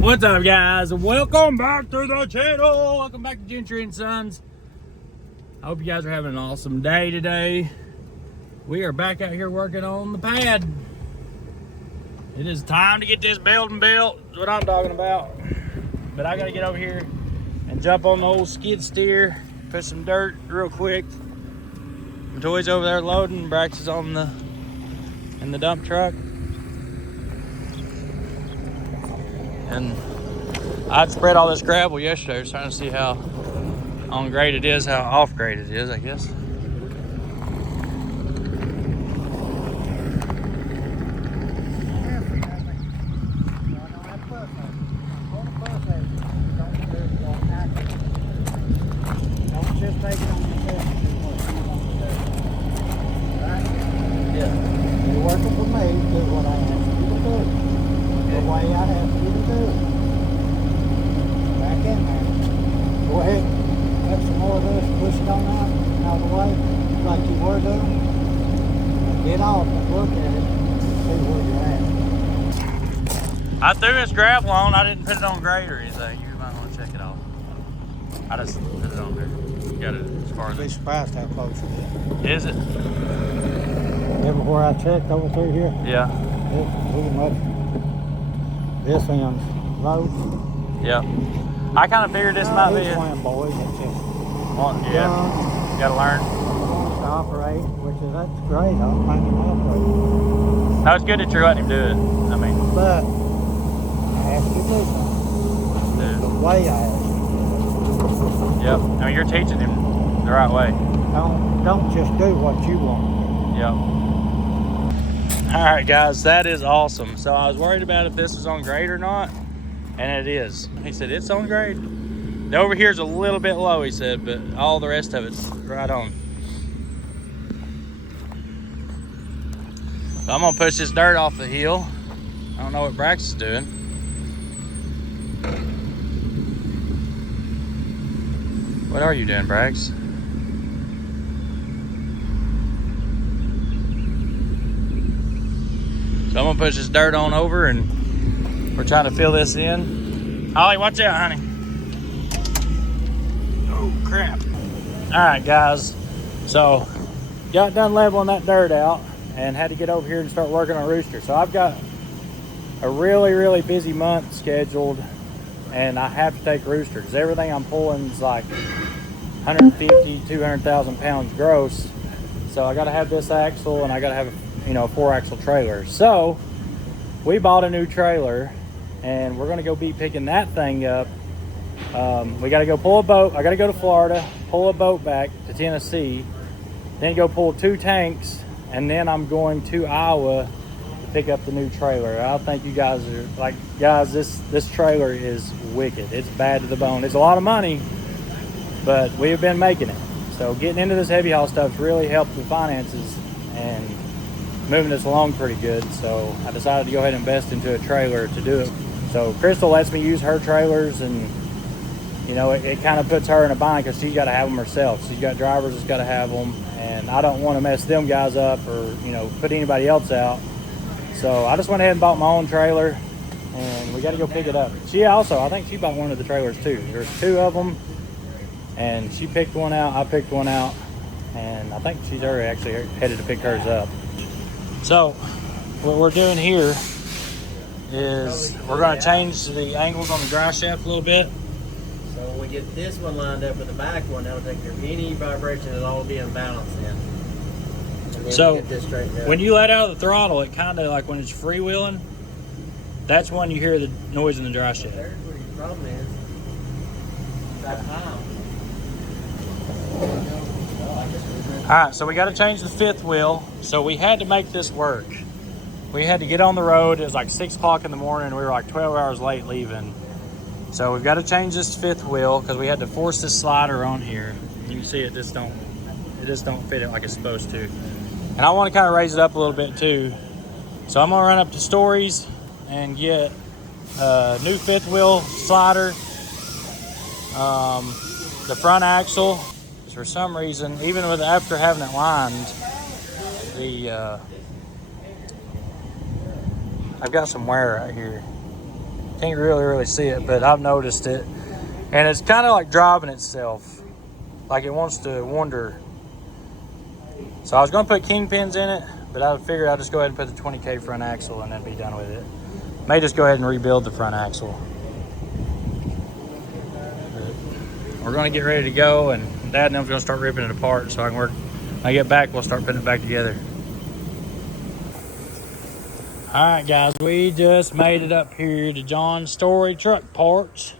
What's up, guys? Welcome back to the channel. Welcome back to Gentry and Sons. I hope you guys are having an awesome day today. We are back out here working on the pad. It is time to get this building built. That's what I'm talking about. But I gotta get over here and jump on the old skid steer, put some dirt real quick. My toy's over there loading. Brax is in the dump truck. And I'd spread all this gravel yesterday. I was trying to see how on grade it is, how off grade it is, I guess. You're working for me, do what I ask you to do. The way I ask you to do it. Back in there. Go ahead, have some more of this, push it on out of the way, like you were doing. Get off and look at it and see where you're at. I threw this gravel on. I didn't put it on grade or anything. You might want to check it off. I just put it on there. You got it as far as Be surprised how close it is. Is it? Everywhere I checked over through here, Yeah. it's pretty much this end's low. Yeah. I kind of figured this might be It's it. one, boys, it's just Yeah. You gotta learn. wants to operate, that's great. I'll find him operate. No, it's good that you're letting him do it. I mean, But I ask you to do something. The way I ask you. yep. I mean, you're teaching him the right way. Don't just do what you want. Yep. All right, guys, that is awesome. So I was worried about if this was on grade or not, and it is. He said it's on grade. The over here is a little bit low, he said, but all the rest of it's right on. So I'm gonna push this dirt off the hill. I don't know what Brax is doing. What are you doing, Brax? So I'm gonna push this dirt on over and we're trying to fill this in. Holly, watch out, honey. Oh, crap. All right, guys. So got done leveling that dirt out and had to get over here and start working on Rooster. So I've got a really, really busy month scheduled and I have to take Rooster because everything I'm pulling is like 150, 200,000 pounds gross. So I gotta have this axle and I gotta have a 4-axle trailer. So we bought a new trailer and we're gonna go be picking that thing up. We gotta go pull a boat. I gotta go to Florida, pull a boat back to Tennessee, then go pull 2 tanks, and then I'm going to Iowa to pick up the new trailer. I think you guys are like, guys, this trailer is wicked. It's bad to the bone. It's a lot of money, but we have been making it. So getting into this heavy haul stuff's really helped the finances and moving this along pretty good. So I decided to go ahead and invest into a trailer to do it. So Crystal lets me use her trailers, and it kind of puts her in a bind because she's got to have them herself. She's got drivers that's got to have them, and I don't want to mess them guys up or put anybody else out. So I just went ahead and bought my own trailer, and we got to go pick it up. I think she bought one of the trailers too. There's 2 of them, and she picked one out, I picked one out, and I think she's already actually headed to pick hers up. So what we're doing here is we're going to change the angles on the dry shaft a little bit. So when we get this one lined up with the back one, that'll take care of any vibration. It'll all be in balance then. And then So we get this straightened out. when you let out the throttle, it kind of like when it's freewheeling, that's when you hear the noise in the dry shaft. There's where your problem is. That time. All right, so we got to change the 5th wheel. So we had to make this work. We had to get on the road. It was like 6 o'clock in the morning. We were like 12 hours late leaving. So we've got to change this 5th wheel because we had to force this slider on here. You can see it just don't fit it like it's supposed to. And I want to kind of raise it up a little bit too. So I'm gonna run up to Stories and get a new 5th wheel slider, the front axle. For some reason, even after having it lined, I've got some wear right here. Can't really see it, but I've noticed it. And it's kind of like driving itself. Like it wants to wander. So I was going to put kingpins in it, but I figured I'd just go ahead and put the 20K front axle and then be done with it. May just go ahead and rebuild the front axle. But we're going to get ready to go, and Dad and them's going to start ripping it apart so I can work. When I get back, we'll start putting it back together. All right, guys, we just made it up here to John Story Truck Parts.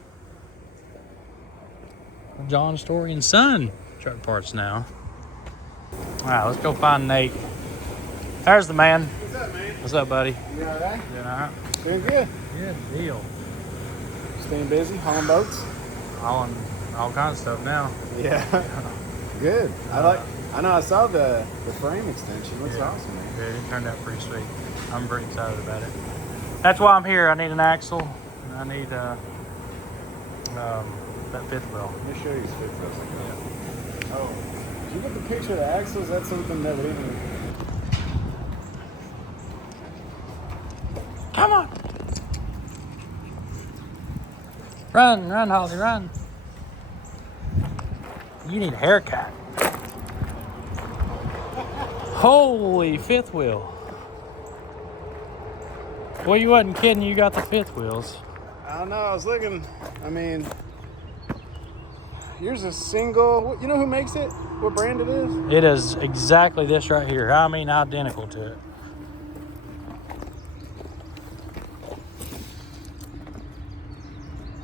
John Story and Son Truck Parts now. All right, let's go find Nate. There's the man. What's up, man? What's up, buddy? You all right? Doing all right? Doing good. Good deal. Staying busy, hauling boats. Hauling all kinds of stuff now. Yeah. Good. I know I saw the frame extension. Looks awesome, man. Good. It turned out pretty sweet. I'm pretty excited about it. That's why I'm here. I need an axle. And I need that fifth wheel. Let me show you his fifth wheel. Oh, did you get the picture of the axles? That's something that we didn't. Come on. Run, Holly, run. You need a haircut. Holy fifth wheel. Well, you wasn't kidding. You got the fifth wheels. I don't know. I was looking. I mean, here's a single. You know who makes it? What brand it is? It is exactly this right here. I mean, identical to it.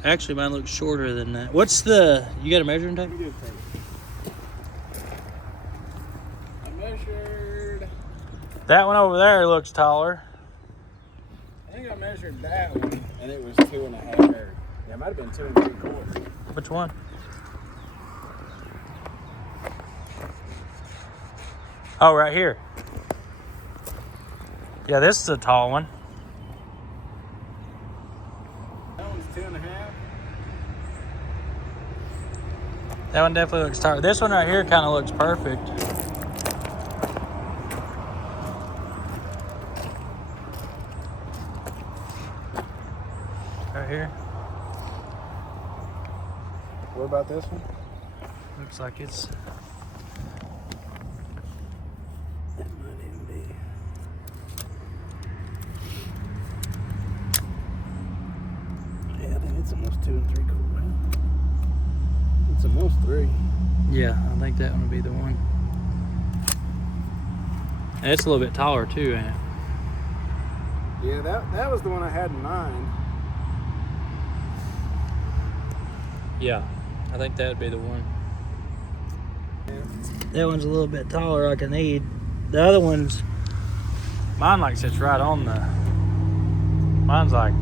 Actually, mine looks shorter than that. What's the... You got a measuring tape? I measured. That one over there looks taller. I think I measured that one, and it was 2.5. Yeah, it might have been 2 3/4. Which one? Oh, right here. Yeah, this is a tall one. That one's 2.5. That one definitely looks taller. This one right here kind of looks perfect. Right here. What about this one? Looks like it's... That might even be. Yeah, I think it's almost 2 3/4. It's almost 3. Yeah, I think that one would be the one. And it's a little bit taller too, ain't it? Yeah, that was the one I had in mind. Yeah, I think that would be the one. That one's a little bit taller like I need. The other one's, mine like sits right on the, mine's like,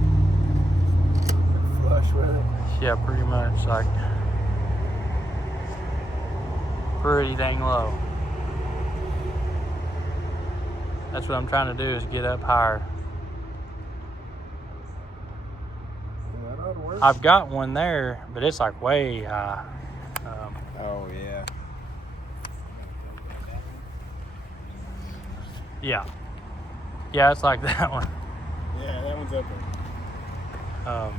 Flush with it. yeah, pretty much like, pretty dang low. That's what I'm trying to do, is get up higher. Yeah, that ought to work. I've got one there, but it's like way high. Oh, yeah. Yeah. Yeah, it's like that one. Yeah, that one's up there.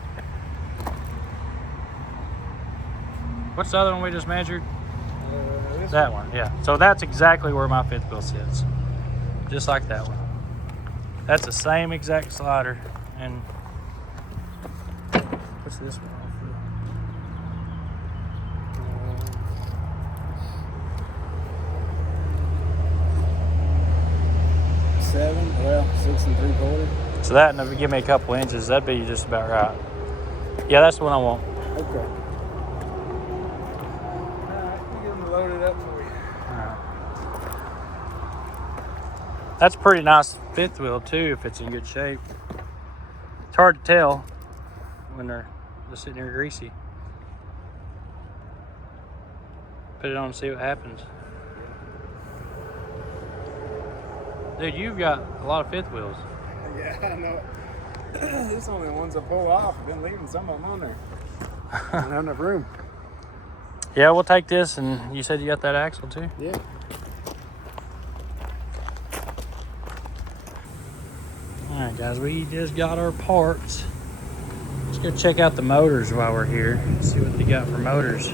What's the other one we just measured? This That one, yeah. So that's exactly where my fifth wheel sits. Just like that one. That's the same exact slider. And what's this one? 7, well, 6 3/4. So that, and if you give me a couple inches, that'd be just about right. Yeah, that's the one I want. Okay. Alright, we'll get them loaded up for you. Alright. That's a pretty nice fifth wheel too, if it's in good shape. It's hard to tell when they're just sitting there greasy. Put it on and see what happens. Dude, you've got a lot of fifth wheels. Yeah, I know. This only ones I pull off. I've been leaving some of them on there. I don't have enough room. Yeah, we'll take this, and you said you got that axle too? Yeah. Alright guys, we just got our parts. Go check out the motors while we're here. See what they got for motors.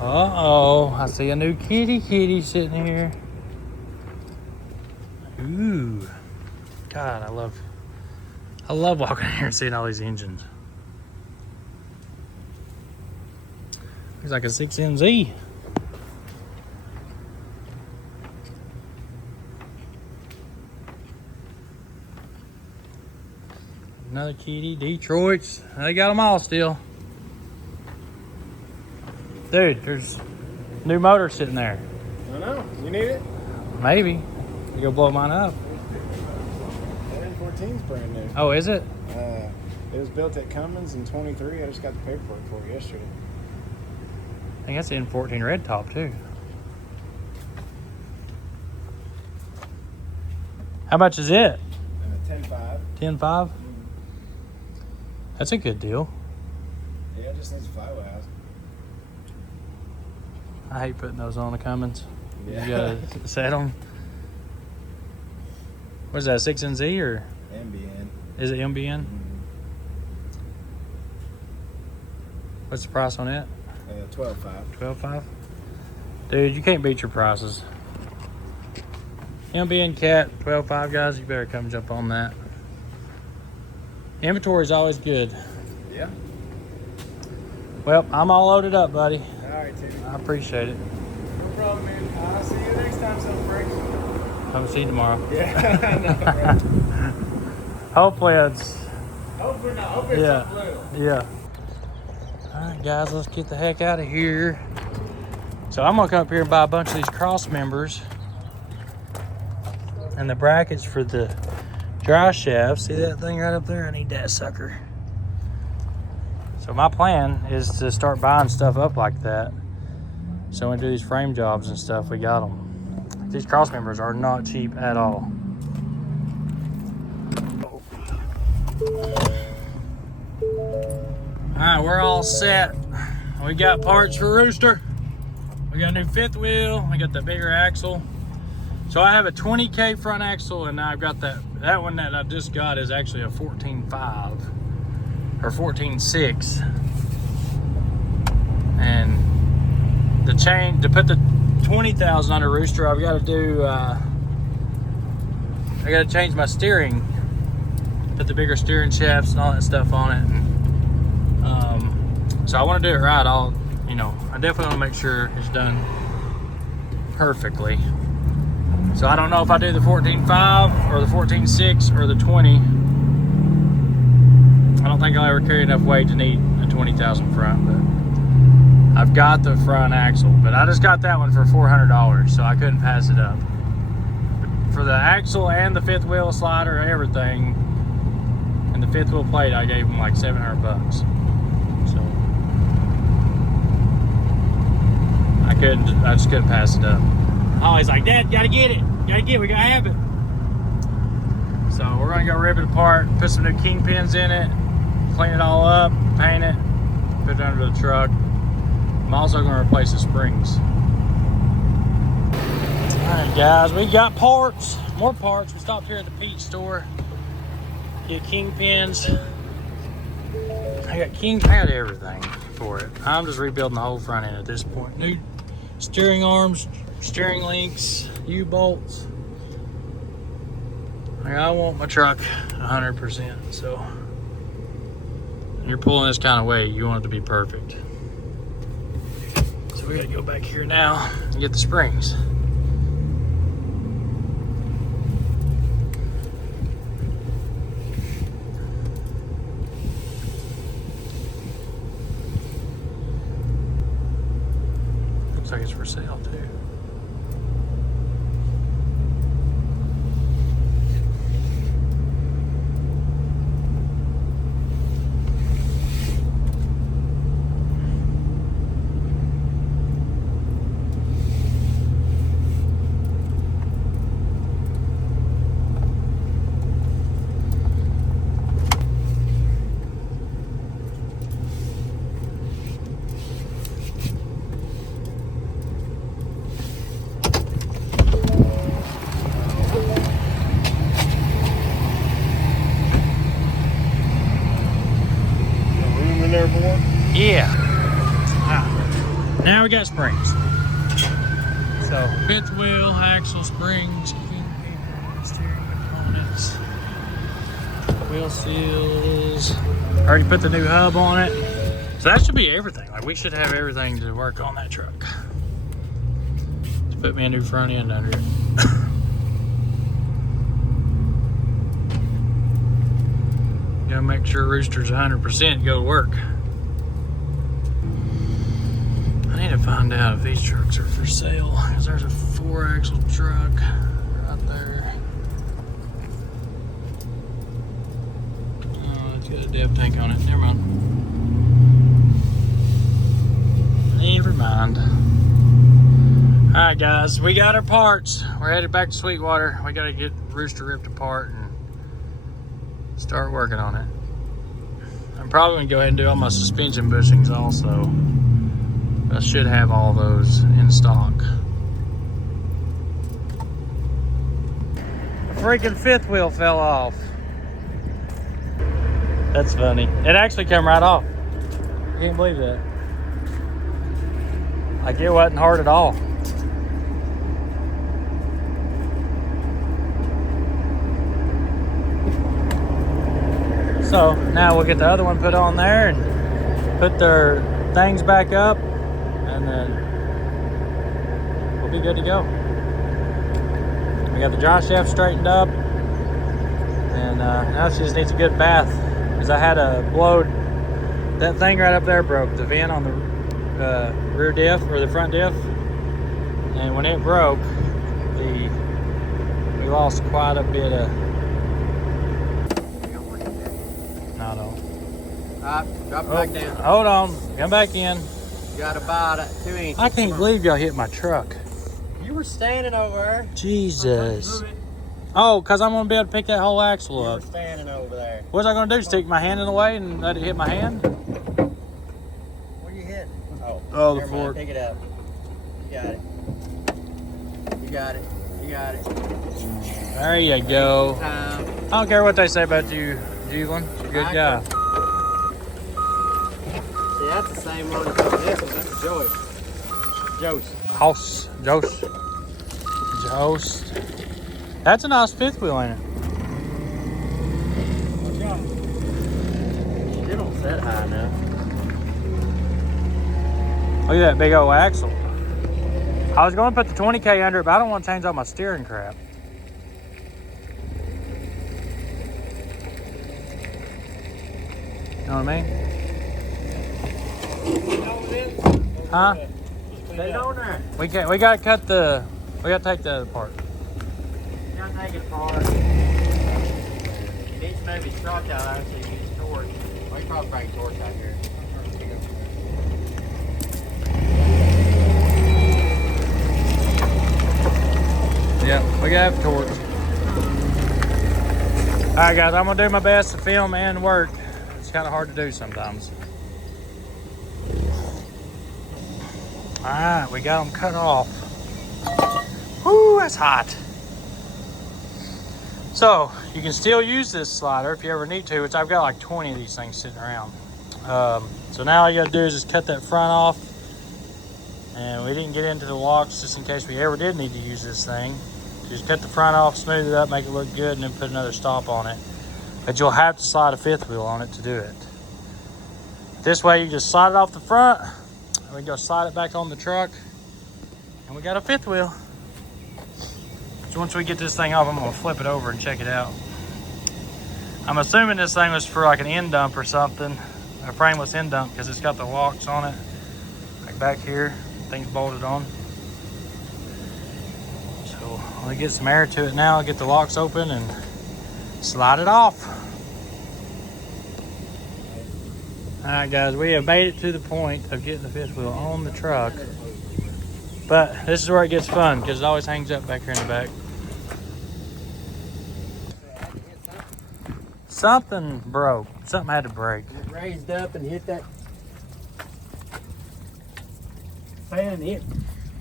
Uh-oh, I see a new kitty sitting here. Ooh. God, I love walking here and seeing all these engines. Looks like a 6MZ. Another kitty, Detroit's. They got them all still. Dude, there's new motor sitting there. I know. You need it? Maybe. You go blow mine up. That N14's brand new. Oh, is it? It was built at Cummins in 23. I just got the paperwork for it yesterday. I think that's the N14 red top too. How much is it? 10.5. 10.5? That's a good deal. Yeah, it just needs a flyway. I hate putting those on the Cummins. Yeah. You gotta set them. What is that, 6NZ or? MBN. Is it MBN? What's the price on it? 12.5. 12.5? Dude, you can't beat your prices. MBN Cat, 12.5, guys. You better come jump on that. Inventory is always good. Yeah. Well, I'm all loaded up, buddy. All right, Timmy. I appreciate it. No problem, man. I'll see you next time, Celebration. Come see you tomorrow. Yeah. Hopefully it's... Hopefully not. Hopefully Yeah. it's something little. Yeah. All right, guys, let's get the heck out of here. So I'm gonna come up here and buy a bunch of these cross members and the brackets for the dry shaft. See that thing right up there? I need that sucker. So my plan is to start buying stuff up like that. So when we do these frame jobs and stuff, we got them. These cross members are not cheap at all. All right, we're all set. We got parts for Rooster. We got a new fifth wheel. We got the bigger axle. So I have a 20K front axle, and I've got that one that I just got is actually a 14.5 or 14.6. And the chain to put the 20,000 on a Rooster, I've got to do. I got to change my steering, put the bigger steering shafts and all that stuff on it. And, so I want to do it right. I definitely want to make sure it's done perfectly. So I don't know if I do the 14.5 or the 14.6 or the 20. I don't think I'll ever carry enough weight to need a 20,000 front, but I've got the front axle. But I just got that one for $400, so I couldn't pass it up. But for the axle and the fifth wheel slider, everything, and the fifth wheel plate, I gave them like $700. So I just couldn't pass it up. Oh, he's like, Dad, gotta get it. We gotta have it. So we're gonna go rip it apart, put some new kingpins in it, clean it all up, paint it, put it under the truck. I'm also gonna replace the springs. All right, guys, we got parts, more parts. We stopped here at the Peach store. Get kingpins. I had everything for it. I'm just rebuilding the whole front end at this point. New steering arms, steering links, U-bolts. I want my truck 100%. So when you're pulling this kind of weight, you want it to be perfect. So we gotta go back here now and get the springs. Looks like it's for sale too. Yeah. Now we got springs. So fifth wheel, axle, springs, steering components, wheel seals. Already put the new hub on it. So that should be everything. Like we should have everything to work on that truck. Let's put me a new front end under it. Gotta make sure Rooster's 100% go to work. I need to find out if these trucks are for sale, because there's a 4-axle truck right there. Oh, it's got a depth tank on it. Never mind. Never mind. Alright guys, we got our parts. We're headed back to Sweetwater. We gotta get Rooster ripped apart and start working on it. I'm probably gonna go ahead and do all my suspension bushings also. I should have all those in stock. The freaking fifth wheel fell off. That's funny. It actually came right off. I can't believe that. Like it wasn't hard at all. So now we'll get the other one put on there and put their things back up, and then we'll be good to go. We got the drive shaft straightened up, and now she just needs a good bath, because I had a blowed, that thing right up there broke, the vent on the rear diff or the front diff, and when it broke, we lost quite a bit of. Drop it back down. Hold on, come back in. You got about 2 inches. I can't believe y'all hit my truck. You were standing over there. Jesus. Oh, because I'm going to be able to pick that whole axle You up. were standing over there. What's I going to do? Stick my hand in the way and let it hit my hand? Where you hitting? Oh, the never mind. fork. Pick it up. You got it. You got it. You got it. There you go. Time. I don't care what they say about you, Julian. You're a good guy. See, that's the same one as this one. That's Joyce. Jost. That's a nice fifth wheel, ain't it? Still don't set high enough. Look at that big old axle. I was going to put the 20K under it, but I don't want to change all my steering crap. You know what I mean? Huh? Stay on there. We gotta cut the. We gotta take the other part. You gotta take it apart. You need to move his truck out there so you can use torch. Well, you probably bring torch out here. Yeah, we gotta have torch. Alright guys, I'm gonna do my best to film and work. It's kind of hard to do sometimes. Alright, we got them cut off. Woo, that's hot. So, you can still use this slider if you ever need to, which I've got like 20 of these things sitting around. So now all you gotta do is just cut that front off. And we didn't get into the locks just in case we ever did need to use this thing. Just cut the front off, smooth it up, make it look good, and then put another stop on it. But you'll have to slide a fifth wheel on it to do it. This way you just slide it off the front, and we go slide it back on the truck, and we got a fifth wheel. So once we get this thing off, I'm gonna flip it over and check it out. I'm assuming this thing was for like an end dump or something, a frameless end dump, because it's got the locks on it, like back here, things bolted on. So I'll get some air to it now, get the locks open, and slide it off. All right, guys, we have made it to the point of getting the fifth wheel on the truck. But this is where it gets fun, because it always hangs up back here in the back. Something broke. Something had to break. It raised up and hit that fan. Hit.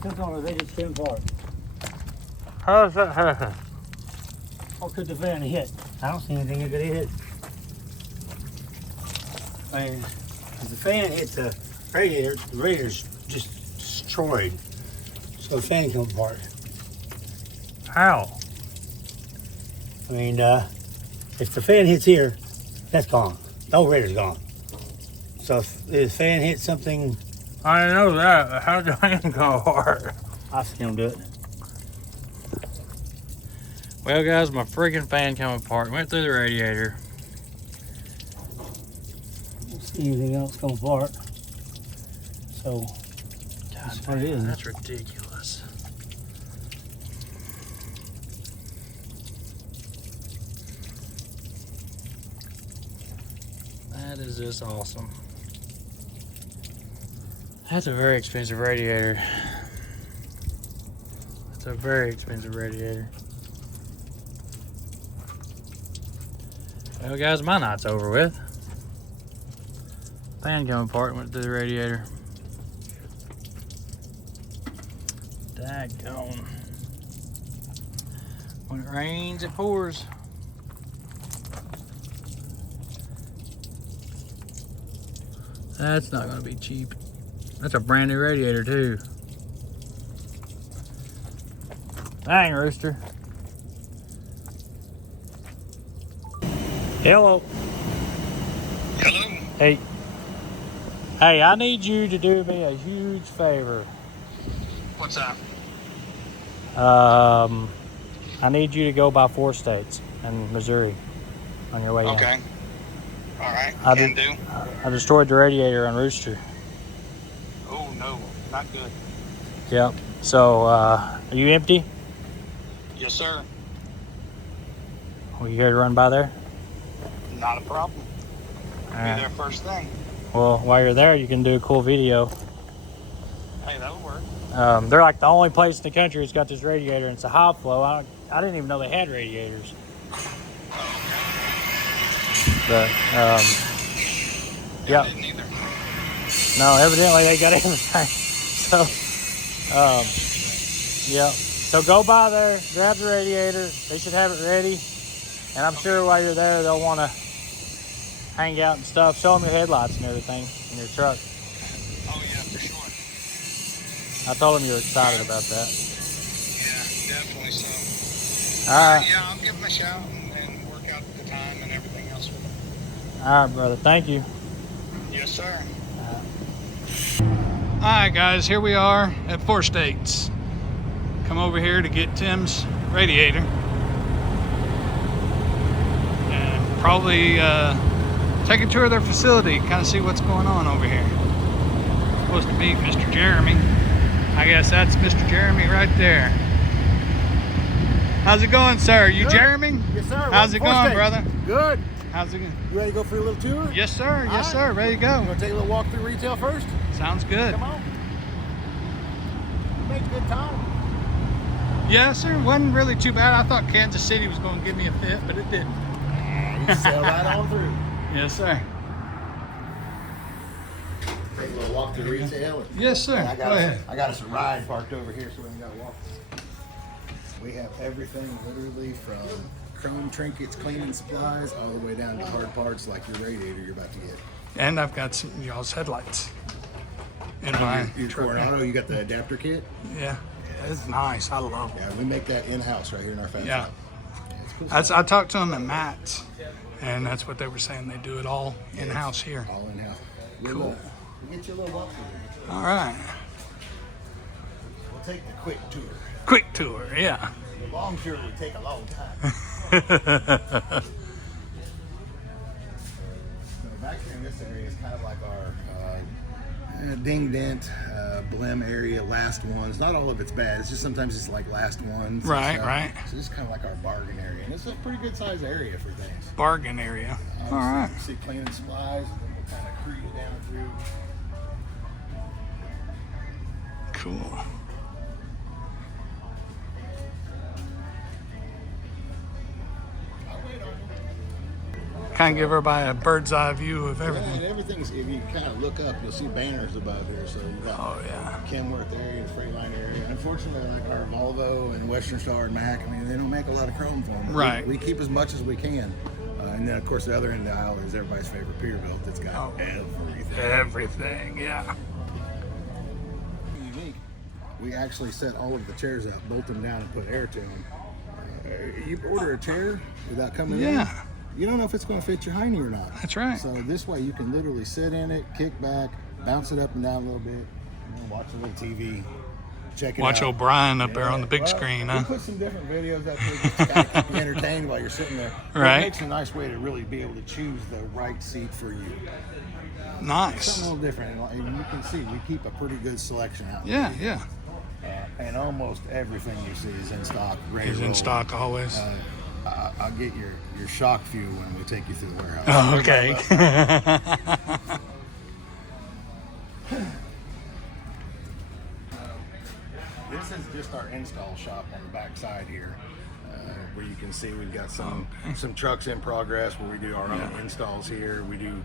Took on they just came apart. How's that happen? Or could the fan hit? I don't see anything that could hit. If the fan hit the radiator's just destroyed. So the fan come apart. How? I mean, if the fan hits here, that's gone. The whole radiator's gone. So if the fan hits something, I know that. How did the fan go apart? I've seen them do it. Well, guys, my freaking fan came apart. Went through the radiator. Don't see anything else come apart. So God, that's what it is. that's ridiculous. That is just awesome. That's a very expensive radiator. It's a very expensive radiator. Well, guys, my night's over with. Fan came apart, went through the radiator. Daggone. When it rains, it pours. That's not going to be cheap. That's a brand new radiator, too. Dang, Rooster. Hello. Hello. Hey. Hey, I need you to do me a huge favor. What's up? I need you to go by 4 states in Missouri on your way in. Okay. All right. I Can did- do. I destroyed the radiator on Rooster. Oh no, not good. Yep. So, are you empty? Yes, sir. Will you here to run by there? Not a problem. All Be right. there first thing. Well, while you're there, you can do a cool video. Hey, that'll work. They're like the only place in the country that's got this radiator, and it's a high flow. I didn't even know they had radiators. But, yeah. I didn't either. No, evidently they got everything. So, yeah. So go by there, grab the radiator. They should have it ready. And I'm sure while you're there, they'll want to hang out and stuff. Show them your headlights and everything in your truck. Oh yeah, for sure. I told them you were excited about that. Yeah, definitely so. All right. Yeah, I'll give them a shout and work out the time and everything else with them. All right, brother. Thank you. Yes, sir. All right, guys, here we are at 4 States. Come over here to get Tim's radiator. And probably take a tour of their facility, kind of see what's going on over here. It's supposed to be Mr. Jeremy. I guess that's Mr. Jeremy right there. How's it going, sir? You Good. Jeremy? Yes, sir. How's it Four going, States. brother? Good. How's it going? You ready to go for a little tour? Yes, sir. Yes, All sir. Ready to go. You want to take a little walk through retail first? Sounds good. Come on. You make a good time. Yeah, sir. Wasn't really too bad. I thought Kansas City was going to give me a fit, but it didn't. You sail right on through. Yes, sir. Take a little walk through retail. Yes, sir. I Go got ahead. us a ride parked over here, so we ain't got to walk. We have everything literally from chrome trinkets, cleaning supplies, all the way down to hard parts like your radiator you're about to get. And I've got some y'all's headlights in my Your truck. Coronado, you got the adapter kit? Yeah, it's nice. I love it. Yeah, we make that in-house right here in our factory. Yeah. It's cool I talked to them at Matt's, and that's what they were saying. They do it all in-house here. all in-house. Cool. We'll get you a little walk through. All right. We'll take the quick tour. Quick tour, yeah. The long tour would take a long time. So back here in this area is kind of like our ding dent, blem area, last ones. Not all of it's bad. It's just sometimes it's like last ones. and Right, stuff. right. So this is kind of like our bargain area, and it's a pretty good sized area for things. Bargain area. All right. You see cleaning supplies, and then we'll kind of cruise down through. Cool. Kind of give everybody a bird's eye view of Yeah, everything. and everything's, if you kind of look up, you'll see banners above here. So you got Oh, yeah. Kenworth area, Freightliner area. Unfortunately, like our Volvo and Western Star and Mack, I mean, they don't make a lot of chrome for them. Right. We keep as much as we can. And then, of course, the other end of the aisle is everybody's favorite Peterbilt that's got everything. Everything, yeah. Unique. We actually set all of the chairs up, bolt them down, and put air to them. You order a chair without coming in, you don't know if it's going to fit your hiney or not. That's right. So this way you can literally sit in it, kick back, bounce it up and down a little bit, watch a little TV, check it out. Watch O'Brien up there on the big screen, huh? We put some different videos up there just to kind of keep you entertained while you're sitting there. Right. It makes a nice way to really be able to choose the right seat for you. Nice. Something a little different, and you can see we keep a pretty good selection out Yeah, there. yeah. And almost everything you see is in stock. He's in stock always. I'll get your shock view when we take you through the warehouse. Oh, okay. This is just our install shop on the back side here, where you can see we've got some trucks in progress where we do our own installs here. We do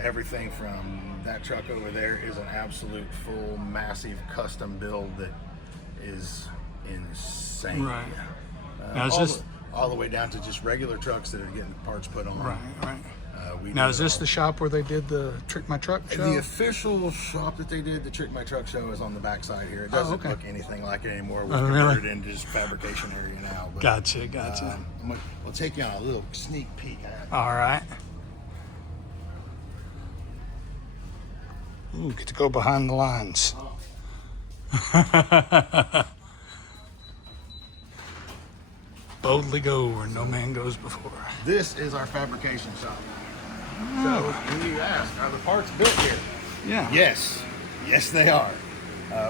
everything from that truck over there is an absolute full massive custom build that is insane. Right. Now is this all the way down to just regular trucks that are getting parts put on. right? We Now do is this the shop where they did the Trick My Truck show? The official shop that they did, the Trick My Truck show, is on the back side here. It doesn't look anything like it anymore. We've converted it into just fabrication area now. But, Gotcha. We'll take you on a little sneak peek at it. All right. Ooh, get to go behind the lines. Boldly go where no man goes before. This is our fabrication shop. So when you ask, are the parts built here? Yeah. Yes, they are.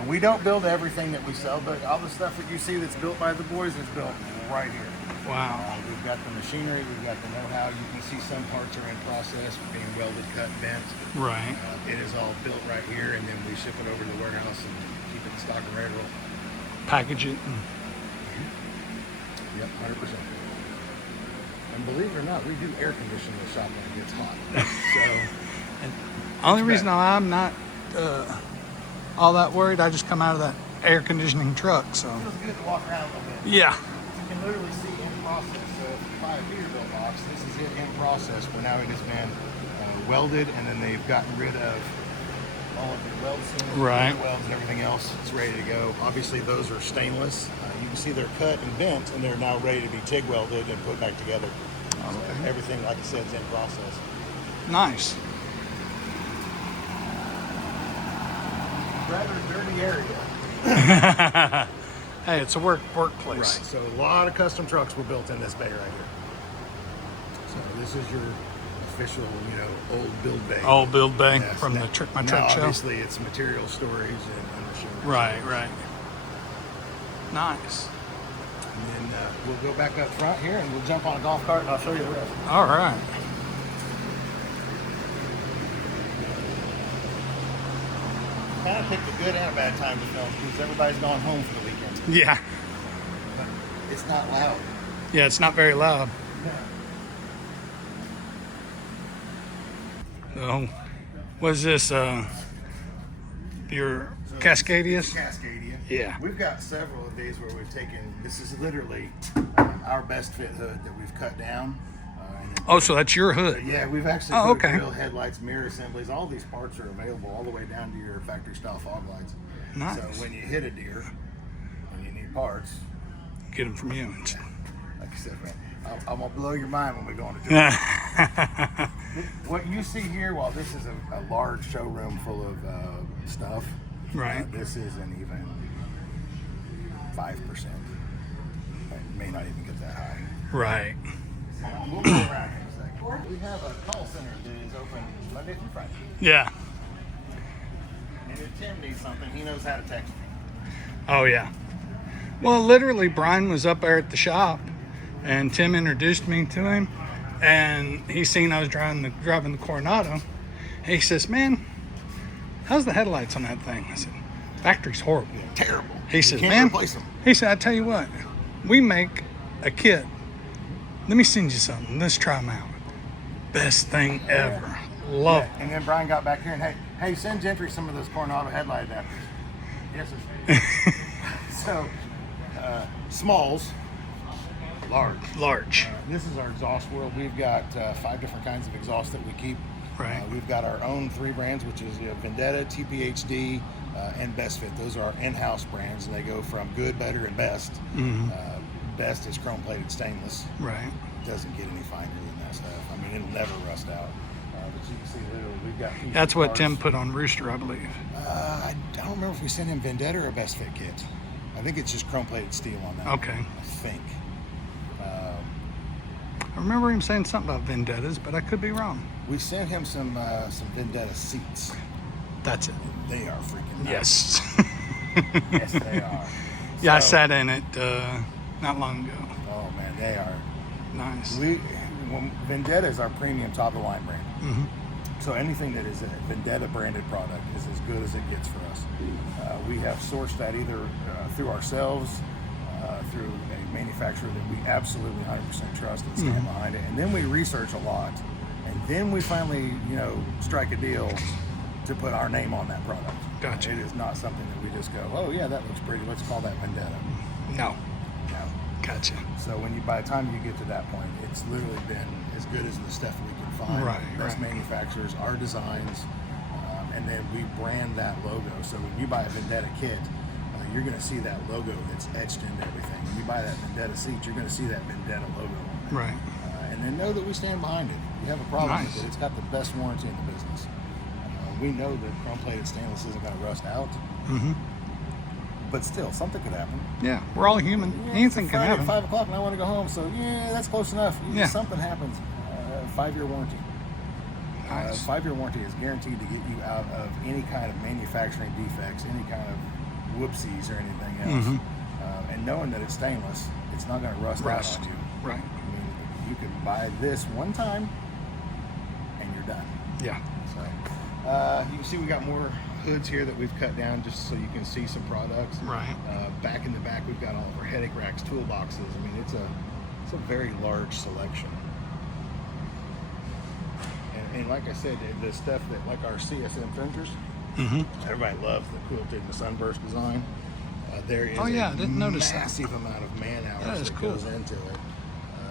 We don't build everything that we sell, but all the stuff that you see that's built by the boys is built right here. Wow. We've got the machinery, we've got the know-how. You can see some parts are in process, being welded, cut, bent. Right. It is all built right here, and then we ship it over to the warehouse and keep it in stock and ready to roll. Package it. Yep, 100%. And believe it or not, we do air condition the shop when it gets hot. So, Only reason I'm not all that worried, I just come out of that air conditioning truck, so. it feels good to walk around a little bit. Yeah. You can literally see in process. So if you buy a Peterbilt box, this is it in process, where now it has been welded, and then they've gotten rid of all of the weld seams, Right. welds, and everything else. It's ready to go. Obviously, those are stainless. You can see they're cut and bent, and they're now ready to be TIG welded and put back together. So everything, like I said, is in process. Nice. Rather dirty area. Hey, it's a workplace. Right. So a lot of custom trucks were built in this bay right here. So this is your official, old build bay. Old build bay Yes. from the Now- Trick My now, Truck show. Obviously, it's material storage and the showroom. Right. Nice. And then we'll go back up front here and we'll jump on a golf cart and I'll show you the rest. All right. Kind of picked a good and a bad time to film because everybody's gone home for the weekend. Yeah. But it's not loud. Yeah, it's not very loud. Oh, what is this? Your Cascadias? Cascadia. Yeah. We've got several of these where we've taken, this is literally our best fit hood that we've cut down. Oh, so that's your hood. Yeah, we've actually Oh, put okay. grill, headlights, mirror assemblies. All these parts are available all the way down to your factory style fog lights. Nice. So when you hit a deer and you need parts, Get them from you. like I said, man, I'm gonna blow your mind when we go on a tour. What you see here, while this is a large showroom full of stuff, Right. this isn't even 5%. It may not even get that high. Right. We'll go around here in a second. We have a call center that is open Monday through Friday. Yeah. And if Tim needs something, he knows how to text me. Oh, yeah. Well, literally, Brian was up there at the shop, and Tim introduced me to him, and he seen I was driving the Coronado. He says, "Man, how's the headlights on that thing?" I said, "Factory's horrible." Terrible. He You says, can't "Man," replace them. he said, "I tell you what, we make a kit. Let me send you something. Let's try them out. Best thing ever. Love it." And then Brian got back here and hey, send Gentry some of those Coronado headlight adapters. Yes, sir. So, Smalls, large. Large. This is our exhaust world. We've got 5 different kinds of exhaust that we keep. Right. We've got our own 3 brands, which is Vendetta, TPHD, and Best Fit. Those are our in-house brands, and they go from good, better, and best. Best is chrome-plated stainless. Right. It doesn't get any finer than that stuff. I mean, it'll never rust out. But you can see literally we've got pieces That's of what parts. Tim put on Rooster, I believe. I don't remember if we sent him Vendetta or a Best Fit kit. I think it's just chrome-plated steel on that. Okay. one, I think. I remember him saying something about vendettas, but I could be wrong. We sent him some Vendetta seats. That's it. They are freaking nice. Yes. Yes, they are. Yeah, I So- sat in it not long ago. Oh man, they are. Nice. Vendetta is our premium top of the line brand. Mhm. So anything that is a Vendetta branded product is as good as it gets for us. We have sourced that either through ourselves, through a manufacturer that we absolutely 100% trust and stand behind it, and then we research a lot, and then we finally, strike a deal to put our name on that product. Gotcha. It is not something that we just go, oh yeah, that looks pretty, let's call that Vendetta. No. No. Gotcha. So by the time you get to that point, it's literally been as good as the stuff we can find. Right, Best right. manufacturers, our designs, and then we brand that logo. So when you buy a Vendetta kit, you're going to see that logo that's etched into everything. When you buy that Vendetta seat, you're going to see that Vendetta logo on it. Right. And then know that we stand behind it. If you have a problem Nice. with it, it's got the best warranty in the business. We know that chrome-plated stainless isn't going to rust out, but still, something could happen. Yeah, we're all human. Yeah, Anything it's a can Friday happen. at 5 o'clock and I want to go home, so yeah, that's close enough. Yeah. Something happens. 5-year warranty. Nice. 5-year warranty is guaranteed to get you out of any kind of manufacturing defects, any kind of whoopsies or anything else. And knowing that it's stainless, it's not going to rust Rust. out on you. Right. I mean, you can buy this one time and you're done. Yeah. So you can see we got more hoods here that we've cut down just so you can see some products. Right. Back in the back, we've got all of our headache racks, toolboxes. I mean, it's a very large selection. And like I said, the stuff that, like our CSM fenders, everybody loves the quilted and the sunburst design. There is Oh, yeah, I didn't notice that. massive amount of man That hours is that cool. goes into it.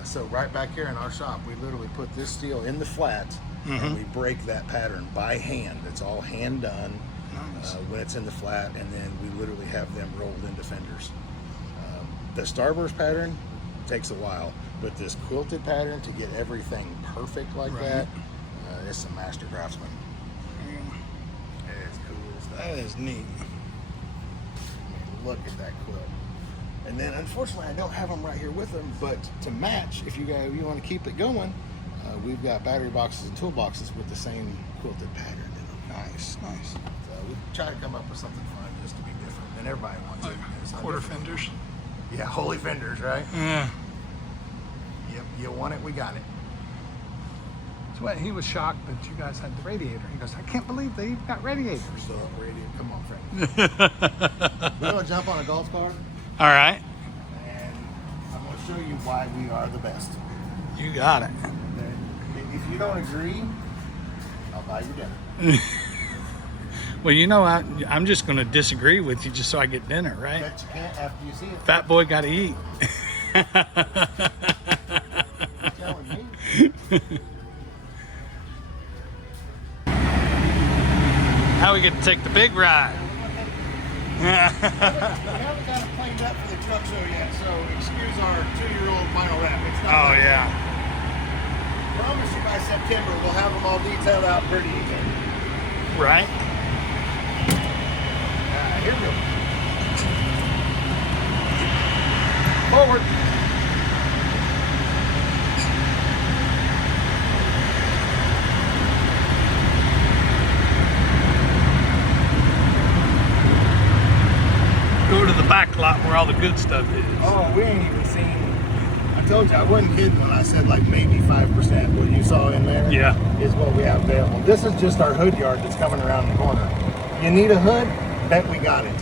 So right back here in our shop, we literally put this steel in the flat and we break that pattern by hand. It's all hand done Nice. when it's in the flat, and then we literally have them rolled into fenders. The starburst pattern takes a while, but this quilted pattern to get everything perfect like Right. that, it's some master craftsman. It's cool stuff. That is neat. I mean, look at that quilt. And then unfortunately I don't have them right here with them, but to match, if you want to keep it going, we've got battery boxes and toolboxes with the same quilted pattern in them. Nice, nice. So we try to come up with something fun just to be different, and everybody wants it. It's not Quarter different. fenders. Yeah, holy fenders, right? Yeah. Yep, you want it, we got it. So what, he was shocked that you guys had the radiator. He goes, I can't believe they even got radiators. So ready, come on, friend. We're gonna jump on a golf cart, All right. and I'm gonna show you why we are the best. You got it. If you don't agree, I'll buy you dinner. Well, I'm just going to disagree with you just so I get dinner, right? Bet you can't after you see it. Fat boy got to eat. You're telling me. Now we get to take the big ride. We haven't got it cleaned up for the truck show yet, so excuse our 2-year-old vinyl wrap. It's not Oh, done. yeah. Promise you by September we'll have them all detailed out pretty easy. Right? Here we go. Forward. Go to the back lot where all the good stuff is. Oh, we ain't even seen. I told you I wasn't kidding when I said like maybe 5%. What you saw in there is what we have available. This is just our hood yard that's coming around the corner. You need a hood? Bet we got it.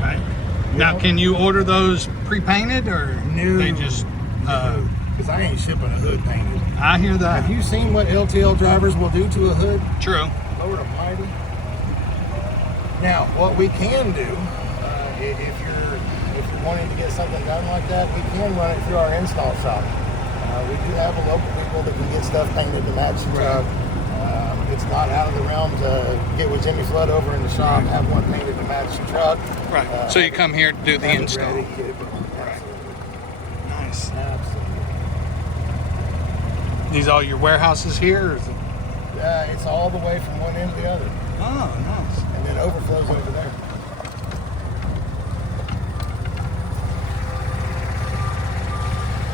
Right. Now, can you order those pre-painted or No. they just? Because I ain't shipping a hood painted. I hear that. Have you seen what LTL drivers will do to a hood? True. Lord Almighty. Now, what we can do, if you're wanting to get something done like that, we can run it through our install shop. We do have a local people that can get stuff painted to match the truck. It's not out of the realm to get with Jimmy Flood over in the shop, have one painted to match the truck. Right. So you come here to do the have it install. ready, get it going. Right. Absolutely. Nice. Absolutely. These all your warehouses here? Or is it? It's all the way from one end to the other, Oh, nice. and then overflows over there.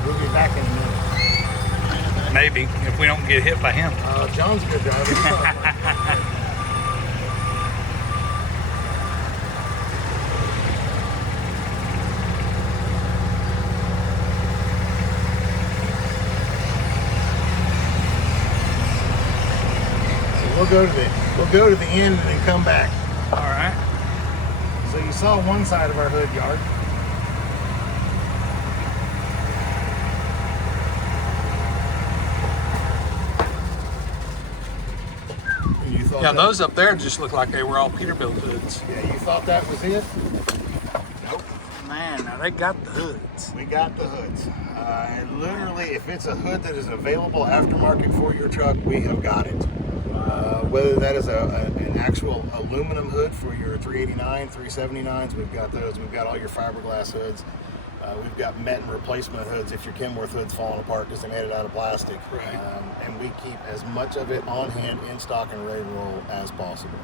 We'll be back in a minute. Maybe, if we don't get hit by him. John's a good driver. We'll go to the end and then come back. All right. So you saw one side of our hood yard. And you thought Yeah, that- those up there just look like they were all Peterbilt hoods. Yeah, you thought that was it? Nope. Man, now they got the hoods. We got the hoods. And literally, if it's a hood that is available aftermarket for your truck, we have got it. Whether that is an actual aluminum hood for your 389, 379s, we've got those. We've got all your fiberglass hoods. We've got Metin replacement hoods if your Kenworth hood's falling apart because they made it out of plastic. Right. And we keep as much of it on hand, in stock, and ready to roll as possible.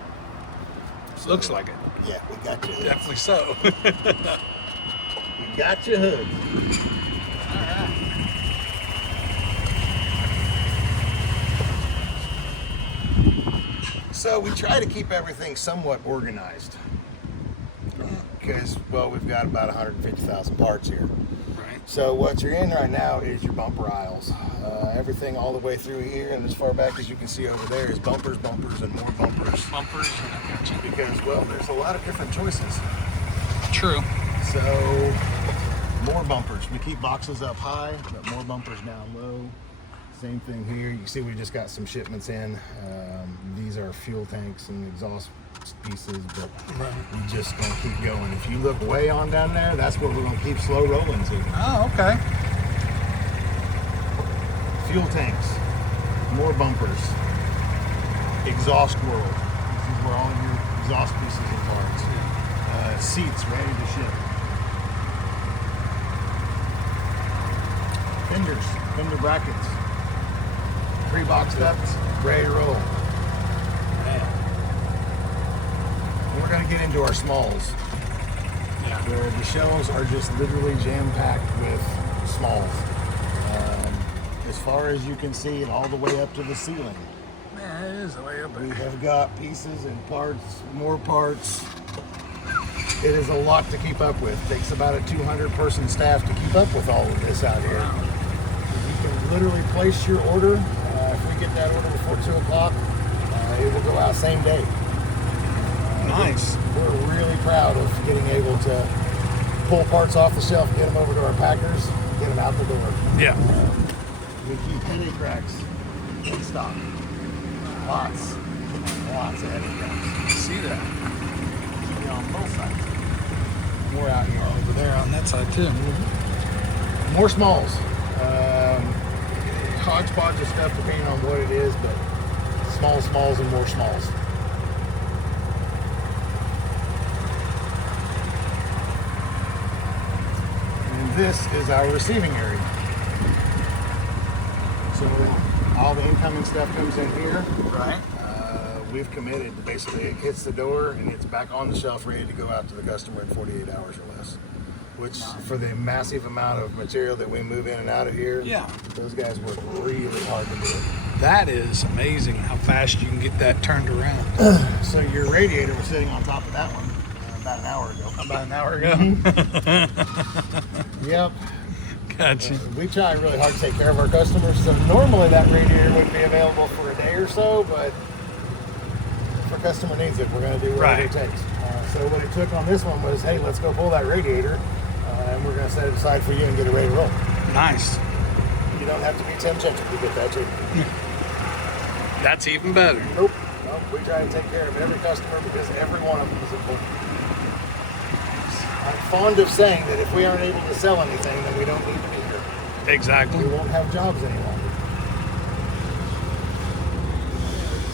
Looks like it. Yeah, we got your hoods. Definitely so. We got your hoods. So we try to keep everything somewhat organized because, well, we've got about 150,000 parts here. Right. So what you're in right now is your bumper aisles. Everything all the way through here and as far back as you can see over there is bumpers, bumpers, and more bumpers. Bumpers. Because, well, there's a lot of different choices. True. So more bumpers. We keep boxes up high, but more bumpers down low. Same thing here. You see we just got some shipments in. These are fuel tanks and exhaust pieces, but we just gonna keep going. If you look way on down there, that's where we're gonna keep slow rolling to. Oh, okay. Fuel tanks, more bumpers, exhaust world. This is where all your exhaust pieces and parts. Seats ready to ship. Fenders, fender brackets. Pre-boxed up, ready to roll. And we're going to get into our smalls. Yeah. Where the shelves are just literally jam-packed with smalls. As far as you can see, and all the way up to the ceiling. Man, it is the way up We there. have got pieces and parts, more parts. It is a lot to keep up with. It takes about a 200-person staff to keep up with all of this out here. You can literally place your order. If we get that order before 2 o'clock, it will go out same day. Nice. We're really proud of getting able to pull parts off the shelf, get them over to our packers, get them out the door. Yeah. We keep headache racks in stock. Lots of headache racks. See that. On both sides. More out here. Over there on that side too. More smalls. Hodgepodge of stuff depending on what it is, but smalls, and more smalls. And this is our receiving area. So all the incoming stuff comes in here. Right. We've committed. Basically, it hits the door and it's back on the shelf, ready to go out to the customer in 48 hours or less. Which, for the massive amount of material that we move in and out of here, Yeah. those guys work really hard to do it. That is amazing how fast you can get that turned around. So your radiator was sitting on top of that one about an hour ago. About an hour ago. Yep. Gotcha. We try really hard to take care of our customers. So normally that radiator wouldn't be available for a day or so, but if our customer needs it, we're going to do whatever it takes. So what it took on this one was, hey, let's go pull that radiator, and we're going to set it aside for you and get it ready to roll. Nice. You don't have to be Tim Gentry to get that too. That's even better. Nope. We try to take care of every customer because every one of them is important. I'm fond of saying that if we aren't able to sell anything, then we don't need to be here. Exactly. We won't have jobs any longer.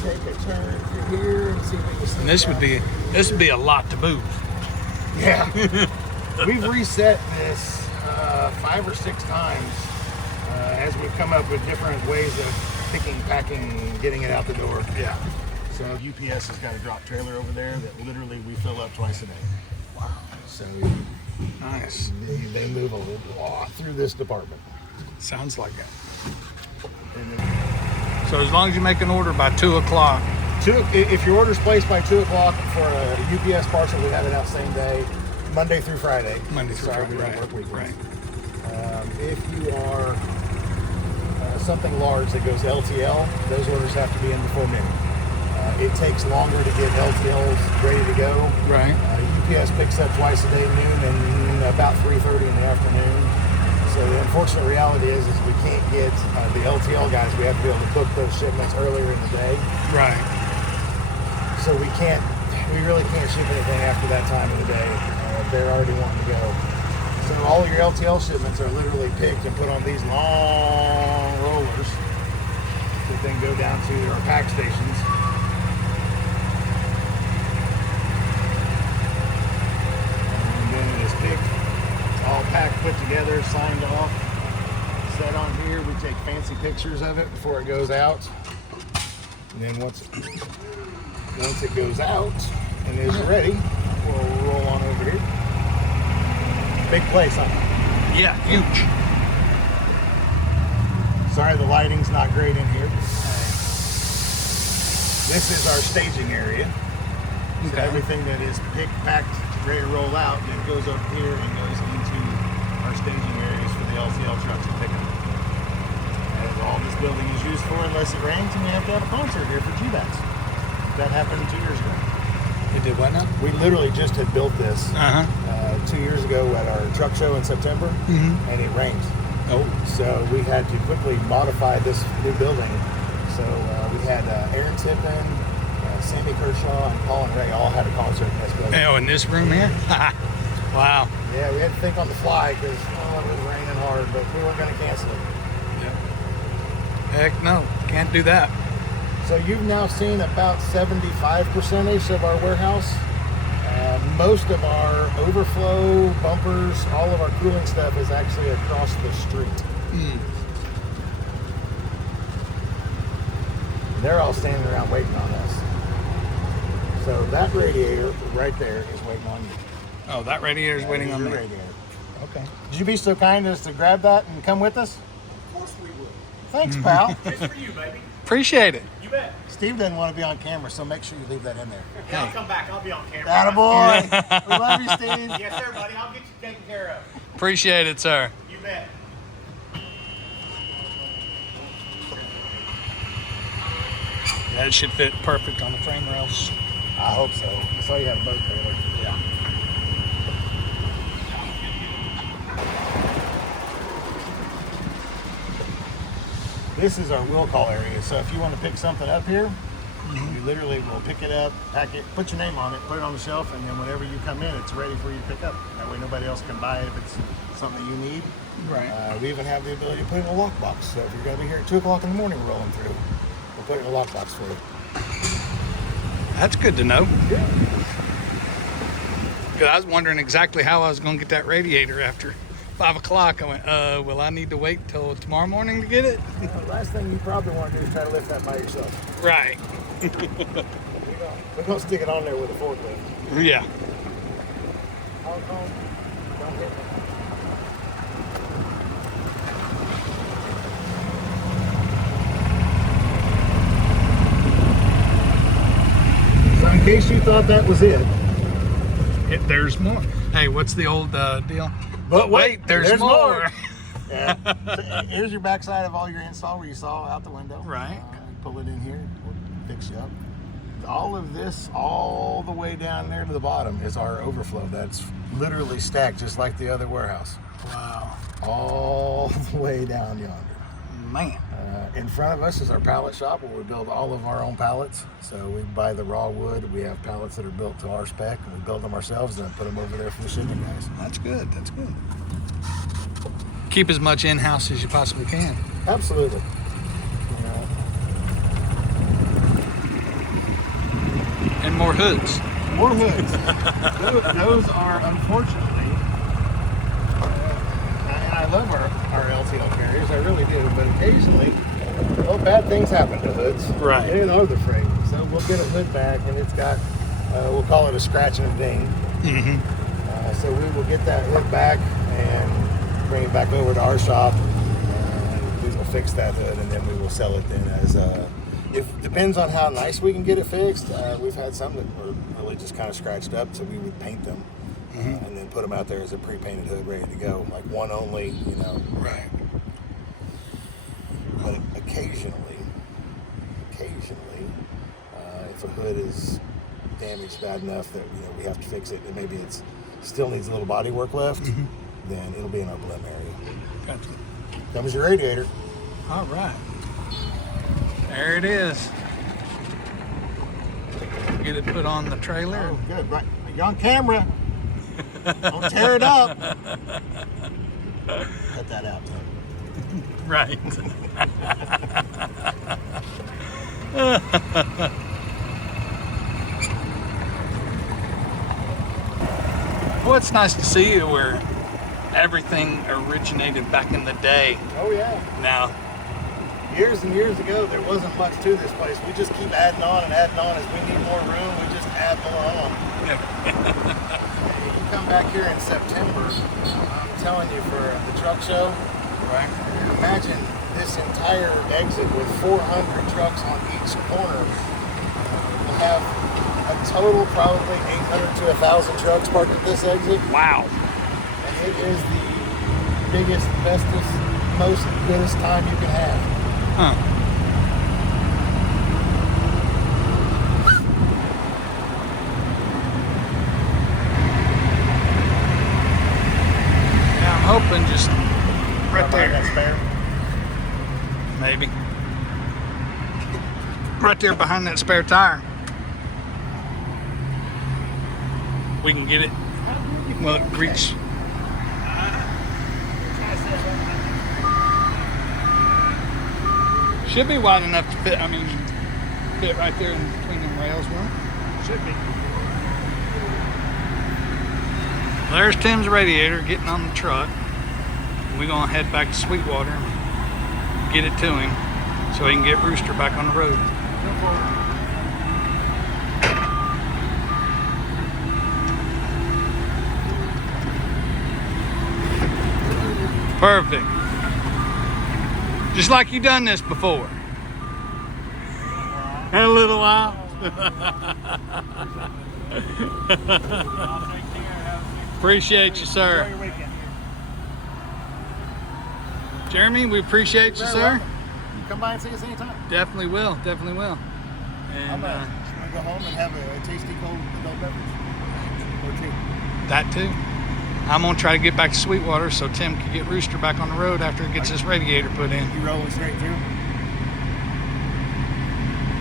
Take a turn through here and see if we can see. And this would be a lot to move. Yeah. We've reset this 5 or 6 times as we've come up with different ways of picking, packing, getting it out the door. Yeah. So UPS has got a drop trailer over there that literally we fill up twice a day. Wow. So Nice. they move a lot through this department. Sounds like it. And then So as long as you make an order by 2 o'clock. if your order's placed by 2 o'clock for a UPS parcel, we have it out same day, Monday through Friday. Monday through Sorry, Friday, we don't right, work weekends. right. If you are something large that goes LTL, those orders have to be in before noon. It takes longer to get LTLs ready to go. Right. UPS picks up twice a day, noon and about 3:30 in the afternoon. So the unfortunate reality is we can't get the LTL guys. We have to be able to book those shipments earlier in the day. Right. So we really can't ship anything after that time of the day. They're already wanting to go. So all of your LTL shipments are literally picked and put on these long rollers that then go down to our pack stations. And then it is picked, all packed, put together, signed off, set on here. We take fancy pictures of it before it goes out. And then once it goes out and is ready, we'll roll on over here. Big place, huh? Yeah, huge. Sorry the lighting's not great in here. This is our staging area. So Okay. everything that is picked, packed, ready to roll out, then goes up here and goes into our staging areas for the LTL trucks to pick up. That's all this building is used for unless it rains and we have to have a concert here for G-Bats. That happened 2 years ago. You did what now? We literally just had built this Uh-huh. 2 years ago at our truck show in September, and it rained. Oh. So we had to quickly modify this new building. So we had Aaron Tippin, Sammy Kershaw, and Paul and Ray all had a concert in this building. Oh, in this room here? Wow. Yeah, we had to think on the fly because it was raining hard, but we weren't going to cancel it. Heck no, can't do that. So you've now seen about 75% of our warehouse. Most of our overflow, bumpers, all of our cooling stuff is actually across the street. They're all standing around waiting on us. So that radiator right there is waiting on you. Oh, that radiator's That waiting is on your me. radiator. Okay. Would you be so kind as to grab that and come with us? Of course we would. Thanks, pal. It's for you, baby. Appreciate it. You bet. Steve doesn't want to be on camera, so make sure you leave that in there. I'll come back. I'll be on camera. Attaboy. We love you, Steve. Yes, sir, buddy. I'll get you taken care of. Appreciate it, sir. You bet. That should fit perfect on the frame rails. I hope so. I saw you had a boat trailer. Yeah. This is our will call area. So if you want to pick something up here, you literally will pick it up, pack it, put your name on it, put it on the shelf, and then whenever you come in, it's ready for you to pick up. That way nobody else can buy it if it's something you need. Right. We even have the ability to put it in a lockbox. So if you're going to be here at 2 o'clock in the morning rolling through, we'll put it in a lockbox for you. That's good to know. Because I was wondering exactly how I was going to get that radiator after 5 o'clock. I went, will I need to wait till tomorrow morning to get it? The last thing you probably want to do is try to lift that by yourself. Right. We're going to stick it on there with a forklift. Yeah. I'll come. Don't hit me. So in case you thought that was it, There's more. Hey, what's the old deal? but Wait, there's more. Yeah. So here's your backside of all your install where you saw out the window. Right. Pull it in here, we'll fix you up. All of this, all the way down there to the bottom, is our overflow. That's literally stacked just like the other warehouse. Wow. All the way down yonder. Man. In front of us is our pallet shop where we build all of our own pallets. So we buy the raw wood. We have pallets that are built to our spec, and we build them ourselves and then put them over there for the shipping guys. That's good. That's good. Keep as much in-house as you possibly can. Absolutely. And more hoods. More hoods. those are unfortunately, and I love our LTL carriers, I really do, but occasionally, well, bad things happen to hoods. Right. In other freight. So we'll get a hood back and it's got, we'll call it a scratch and a ding. Mm-hmm. So we will get that hood back and bring it back over to our shop. And we will fix that hood and then we will sell it then as if depends on how nice we can get it fixed. We've had some that were really just kind of scratched up, so we would paint them and then put them out there as a pre-painted hood ready to go, like one only, you know. Right. But occasionally, if a hood is damaged bad enough that we have to fix it, and maybe it's still needs a little body work left, then it'll be in our blem area. Gotcha. Comes your radiator. All right. There it is. Get it put on the trailer. Oh, good. Right. You're on camera. Don't tear it up. Cut that out. Right. Well, it's nice to see where everything originated back in the day. Oh, yeah. Now, Years and years ago, there wasn't much to this place. We just keep adding on and adding on. As we need more room, we just add more on. You come back here in September, I'm telling you, for the truck show, right? imagine this entire exit with 400 trucks on each corner. We'll have a total probably 800 to 1,000 trucks parked at this exit. Wow. And it is the biggest, bestest, most goodest time you can have. Huh. Now I'm hoping just right there. That spare. Maybe. Right there behind that spare tire. We can get it. Well, reach. Should be wide enough to fit, fit right there in between them rails, won't it? Should be. There's Tim's radiator getting on the truck. We're gonna head back to Sweetwater and get it to him so he can get Rooster back on the road. Perfect. Just like you done this before. In a little while. Appreciate you, sir. Jeremy, we appreciate you, sir. Come by and see us anytime. Definitely will. Definitely will. I'm And gonna go home and have a tasty cold adult beverage. Or tea. that too. I'm gonna try to get back to Sweetwater so Tim can get Rooster back on the road after he gets his radiator put in. You rolling straight through?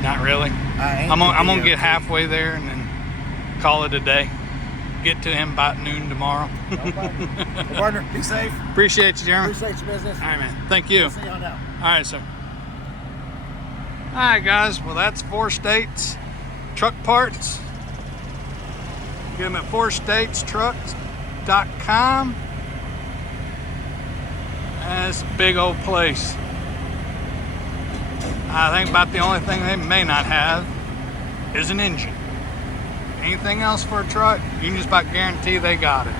Not really. I'm gonna get halfway there and then call it a day. Get to him by noon tomorrow. Well, partner, be safe. Appreciate you, Jeremy. Appreciate your business. All right, man. Thank you. See y'all now. All right, sir. All right, guys. Well, that's 4 States Truck Parts. Get them at 4statestrucks.com. That's a big old place. I think about the only thing they may not have is an engine. Anything else for a truck, you can just about guarantee they got it.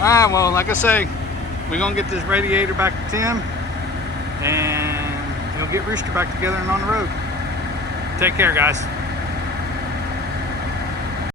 Alright, well, like I say, we're going to get this radiator back to Tim, and he'll get Rooster back together and on the road. Take care, guys.